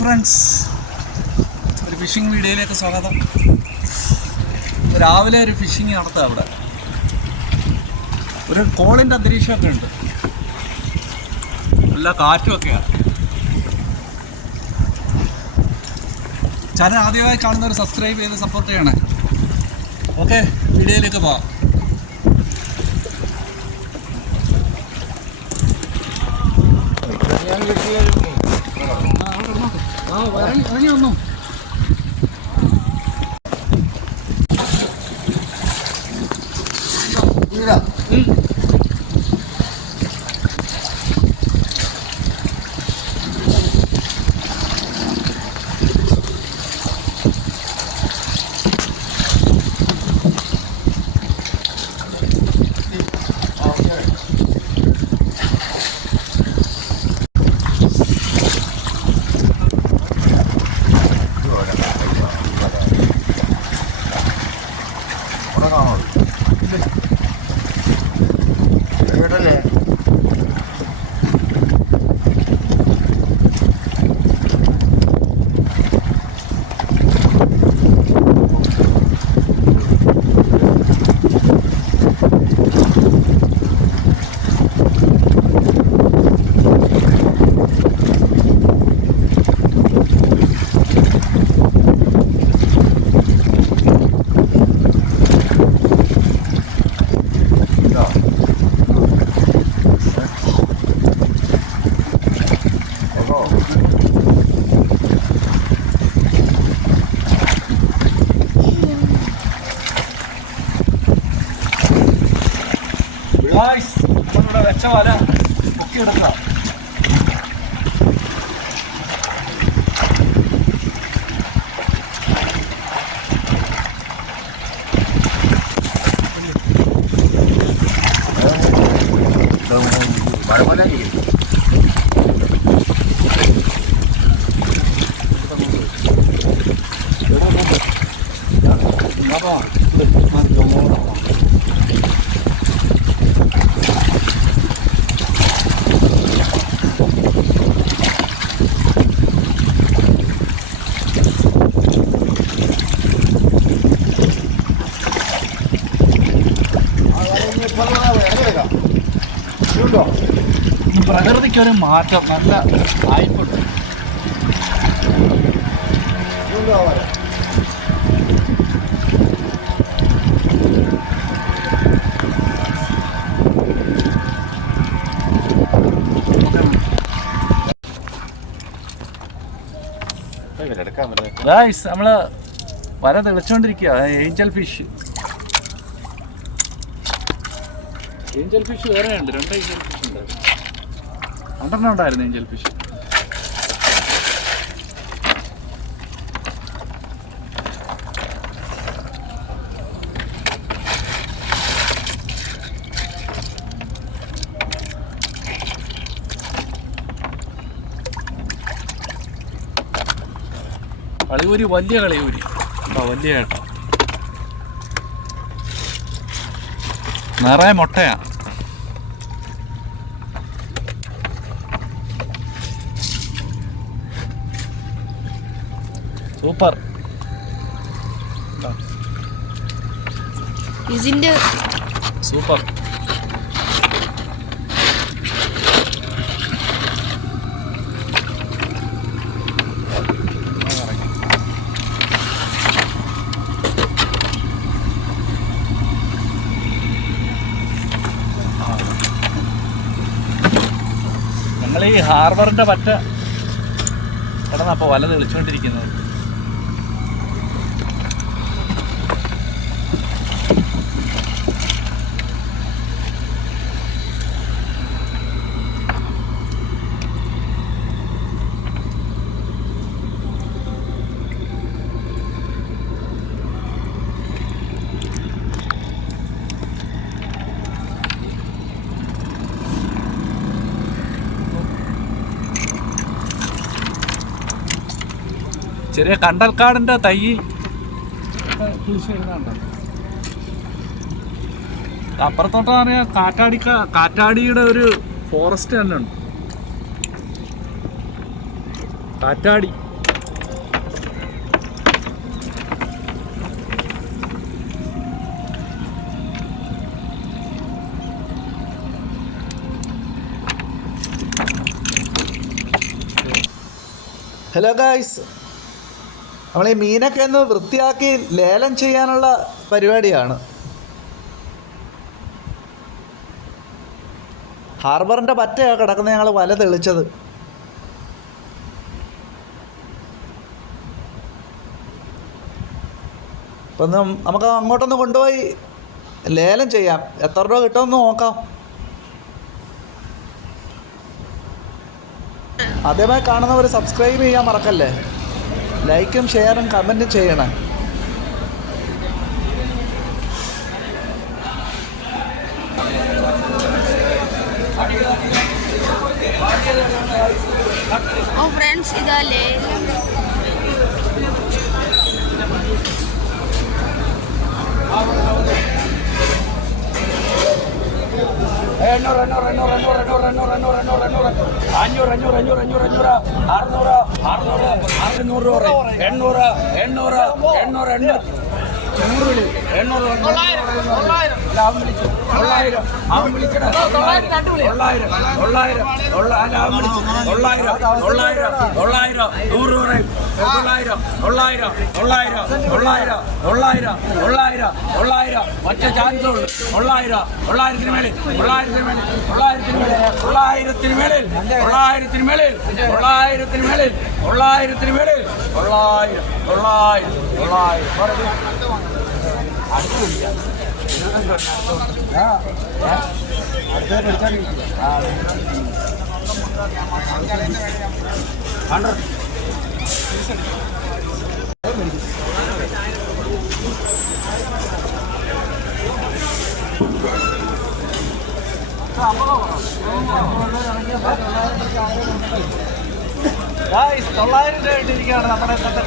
Friends ഒരു phishing വീഡിയോയിലേക്ക് സ്വാഗതം. രാവിലെ ഒരു ഫിഷിംഗ് നടത്തുക അവിടെ. ഒരു കോളിന്റെ അന്തരീക്ഷമൊക്കെ ഉണ്ട്. നല്ല കാറ്റുമൊക്കെയാണ്. ചാനൽ ആദ്യമായി കാണുന്നവർ സബ്സ്ക്രൈബ് ചെയ്ത് സപ്പോർട്ട് ചെയ്യണേ. ഓക്കെ വീഡിയോയിലേക്ക് പോവാം. 啊我来你指定弄 ഗായ്സ് നമ്മളിവിടെ വെച്ച വല പൊക്കിയെടുക്കുക മഴമല്ലായിരിക്കും പ്രകൃതിക്കൊരു മാറ്റം നല്ല വായ്പുണ്ട്. നമ്മൾ വര തെളിച്ചോണ്ടിരിക്കുക ഏഞ്ചൽ ഫിഷ് ഏഞ്ചൽ ഫിഷ് വേറെ ഉണ്ട് രണ്ട് ഏഞ്ചൽ ഫിഷ് ഉണ്ട്. രണ്ടെണ്ണം ഉണ്ടായിരുന്നു ഏഞ്ചൽ ഫിഷ് കളിയൂരി വലിയ കളിയൂരി. ആ വലിയ കേട്ടോ. നിറയെ മുട്ടയാ. സൂപ്പർ. ഇതിന്റെ സൂപ്പർ. ഞങ്ങൾ ഈ ഹാർബറിന്റെ പറ്റ കിടന്നപ്പോ വല തെളിച്ചുകൊണ്ടിരിക്കുന്നത് ചെറിയ കണ്ടൽക്കാടിന്റെ തൈ. കുഴിച്ച് വരുന്നുണ്ട് പറയാ കാറ്റാടി കാറ്റാടിയുടെ ഒരു ഫോറസ്റ്റ് തന്നെ ഉണ്ട്. കാറ്റാടി. ഹലോ ഗായ്സ് നമ്മൾ ഈ മീനൊക്കെ ഒന്ന് വൃത്തിയാക്കി ലേലം ചെയ്യാനുള്ള പരിപാടിയാണ്. ഹാർബറിന്റെ പറ്റയാണ് കിടക്കുന്ന ഞങ്ങൾ വല തെളിച്ചത്. അപ്പം നമുക്ക് അങ്ങോട്ടൊന്ന് കൊണ്ടുപോയി ലേലം ചെയ്യാം. എത്ര രൂപ കിട്ടുമെന്ന് നോക്കാം. ആദ്യമായി കാണുന്നവർ സബ്സ്ക്രൈബ് ചെയ്യാൻ മറക്കല്ലേ? ലൈക്കും ഷെയറും കമന്റും ചെയ്യണം ഓ ഫ്രണ്ട്സ് ഇതല്ലേ എണ്ണൂറ് എണ്ണൂറ് എണ്ണൂറ് എണ്ണൂറ് എണ്ണൂറ് എണ്ണൂറ് എണ്ണൂറ് അഞ്ഞൂറ് അഞ്ഞൂറ് അഞ്ഞൂറ് അഞ്ഞൂറ് അഞ്ഞൂറ് അറുന്നൂറ് അറുന്നൂറ് രൂപ എണ്ണൂറ് എണ്ണൂറ് എണ്ണൂറ് എണ്ണൂറ്. നൂറ് തൊള്ളായിരത്തിന് മേളിൽ തൊള്ളായിരത്തിന് മേളിൽ തൊള്ളായിരത്തിന് മേളിൽ തൊള്ളായിരത്തിന് മേളിൽ തൊള്ളായിരത്തിന് മേളിൽ തൊള്ളായിരം തൊള്ളായിരം തൊള്ളായിരം. അടുത്തില്ല ഹൺഡ്രഡ് അമ്പതോ തൊള്ളായിരം രൂപ ഇട്ടിരിക്കുകയാണ് നമ്മുടെ ഇന്നത്തെ